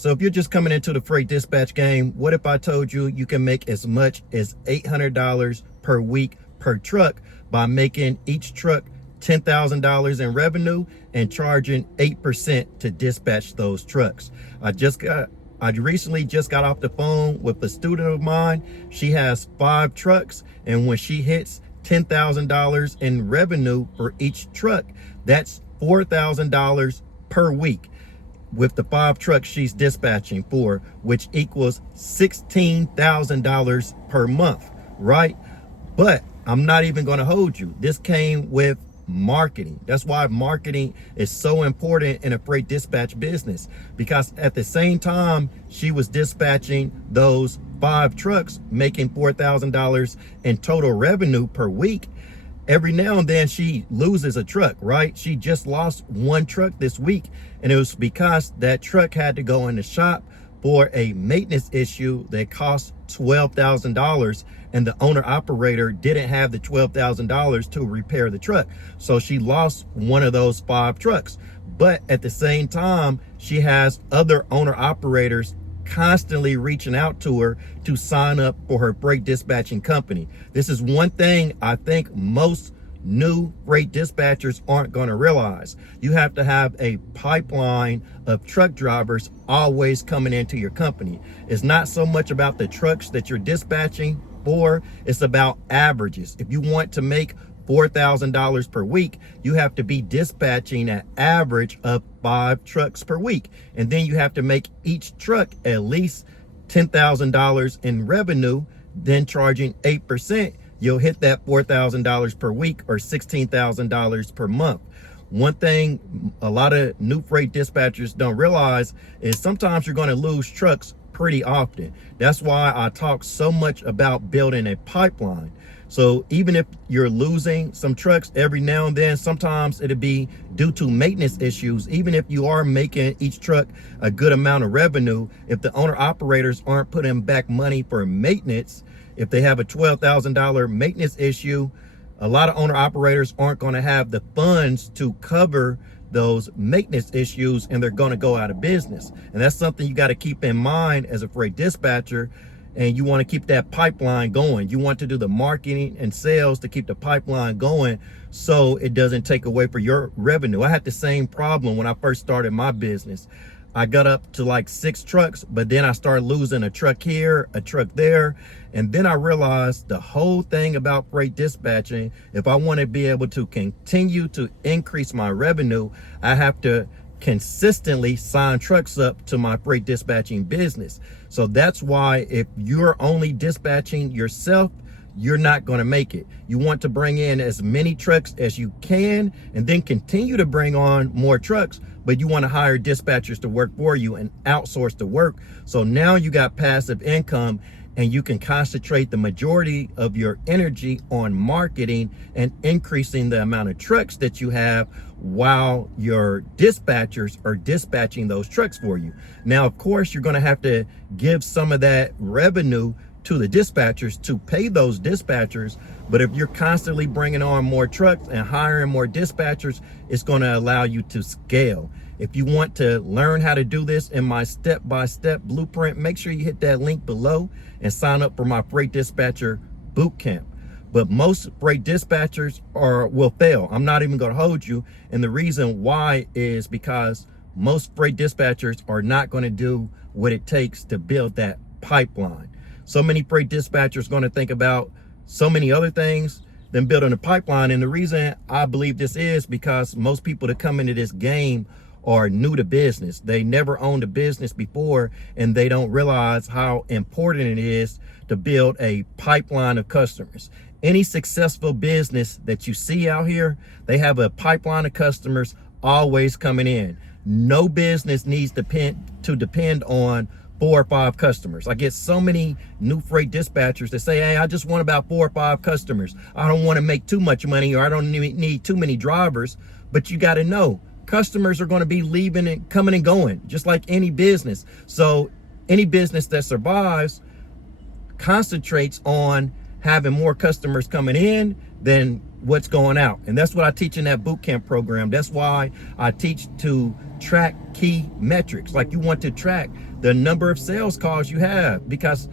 So if you're just coming into the freight dispatch game, what if I told you you can make as much as $800 per week per truck by making each truck $10,000 in revenue and charging 8% to dispatch those trucks? I recently just got off the phone with a student of mine. She has 5 trucks, and when she hits $10,000 in revenue for each truck, that's $4,000 per week with the 5 trucks she's dispatching for, which equals $16,000 per month, right? But I'm not even going to hold you. This came with marketing. That's why marketing is so important in a freight dispatch business, because at the same time she was dispatching those 5 trucks, making $4,000 in total revenue per week, every now and then she loses a truck, right? She just lost 1 truck this week, and it was because that truck had to go in the shop for a maintenance issue that cost $12,000, and the owner operator didn't have the $12,000 to repair the truck. So she lost one of those 5 trucks. But at the same time, she has other owner operators constantly reaching out to her to sign up for her freight dispatching company. This is one thing I think most new freight dispatchers aren't going to realize. You have to have a pipeline of truck drivers always coming into your company. It's not so much about the trucks that you're dispatching for, it's about averages. If you want to make $4,000 per week, you have to be dispatching an average of 5 trucks per week. And then you have to make each truck at least $10,000 in revenue, then charging 8%. You'll hit that $4,000 per week or $16,000 per month. One thing a lot of new freight dispatchers don't realize is sometimes you're going to lose trucks pretty often. That's why I talk so much about building a pipeline. So even if you're losing some trucks every now and then, sometimes it'll be due to maintenance issues. Even if you are making each truck a good amount of revenue, if the owner operators aren't putting back money for maintenance, if they have a $12,000 maintenance issue, a lot of owner operators aren't going to have the funds to cover those maintenance issues, and they're going to go out of business. And that's something you got to keep in mind as a freight dispatcher. And you want to keep that pipeline going. You want to do the marketing and sales to keep the pipeline going so it doesn't take away from your revenue. I had the same problem when I first started my business. I got up to like 6 trucks, but then I started losing a truck here, a truck there. And then I realized the whole thing about freight dispatching, if I want to be able to continue to increase my revenue, I have to consistently sign trucks up to my freight dispatching business. So that's why if you're only dispatching yourself, you're not going to make it. You want to bring in as many trucks as you can and then continue to bring on more trucks, but you want to hire dispatchers to work for you and outsource the work. So now you got passive income, and you can concentrate the majority of your energy on marketing and increasing the amount of trucks that you have while your dispatchers are dispatching those trucks for you. Now, of course, you're going to have to give some of that revenue to the dispatchers to pay those dispatchers. But if you're constantly bringing on more trucks and hiring more dispatchers, it's going to allow you to scale. If you want to learn how to do this in my step-by-step blueprint, make sure you hit that link below and sign up for my freight dispatcher bootcamp. But most freight dispatchers will fail. I'm not even going to hold you. And the reason why is because most freight dispatchers are not going to do what it takes to build that pipeline. So many freight dispatchers are going to think about so many other things than building a pipeline. And the reason I believe this is because most people that come into this game are new to business. They never owned a business before, and they don't realize how important it is to build a pipeline of customers. Any successful business that you see out here, they have a pipeline of customers always coming in. No business needs to depend on 4 or 5 customers. I get so many new freight dispatchers that say, hey, I just want about 4 or 5 customers. I don't want to make too much money, or I don't need too many drivers. But you got to know, customers are going to be leaving and coming and going, just like any business. So any business that survives concentrates on having more customers coming in than what's going out. And that's what I teach in that boot camp program. That's why I teach to track key metrics. Like, you want to track the number of sales calls you have, because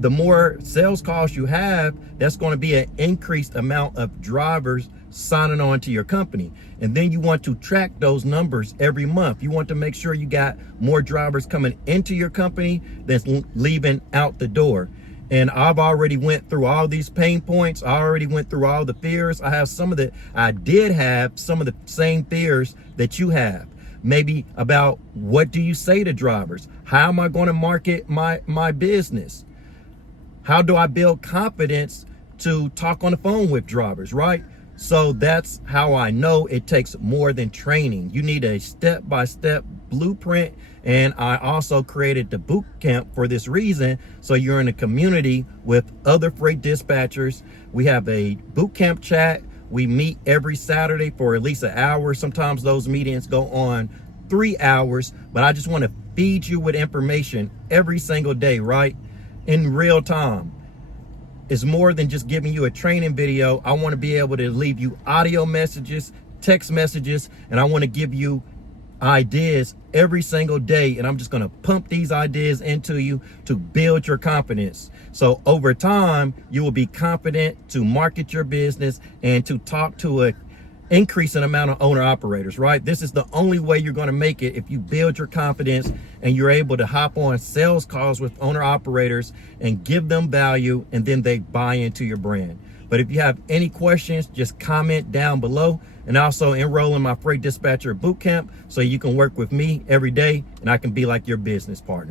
the more sales calls you have, that's going to be an increased amount of drivers signing on to your company. And then you want to track those numbers every month. You want to make sure you got more drivers coming into your company than leaving out the door. And I've already went through all these pain points. I already went through all the fears. I did have some of the same fears that you have. Maybe about, what do you say to drivers? How am I going to market my business? How do I build confidence to talk on the phone with drivers, right? So that's how I know it takes more than training. You need a step-by-step blueprint. And I also created the boot camp for this reason. So you're in a community with other freight dispatchers. We have a boot camp chat. We meet every Saturday for at least an hour. Sometimes those meetings go on 3 hours, but I just want to feed you with information every single day, right? In real time. It's more than just giving you a training video. I want to be able to leave you audio messages, text messages, and I want to give you ideas every single day. And I'm just going to pump these ideas into you to build your confidence. So over time, you will be confident to market your business and to talk to a increasing amount of owner operators, right? This is the only way you're going to make it, if you build your confidence and you're able to hop on sales calls with owner operators and give them value, and then they buy into your brand. But if you have any questions, just comment down below, and also enroll in my Freight Dispatcher Bootcamp so you can work with me every day and I can be like your business partner.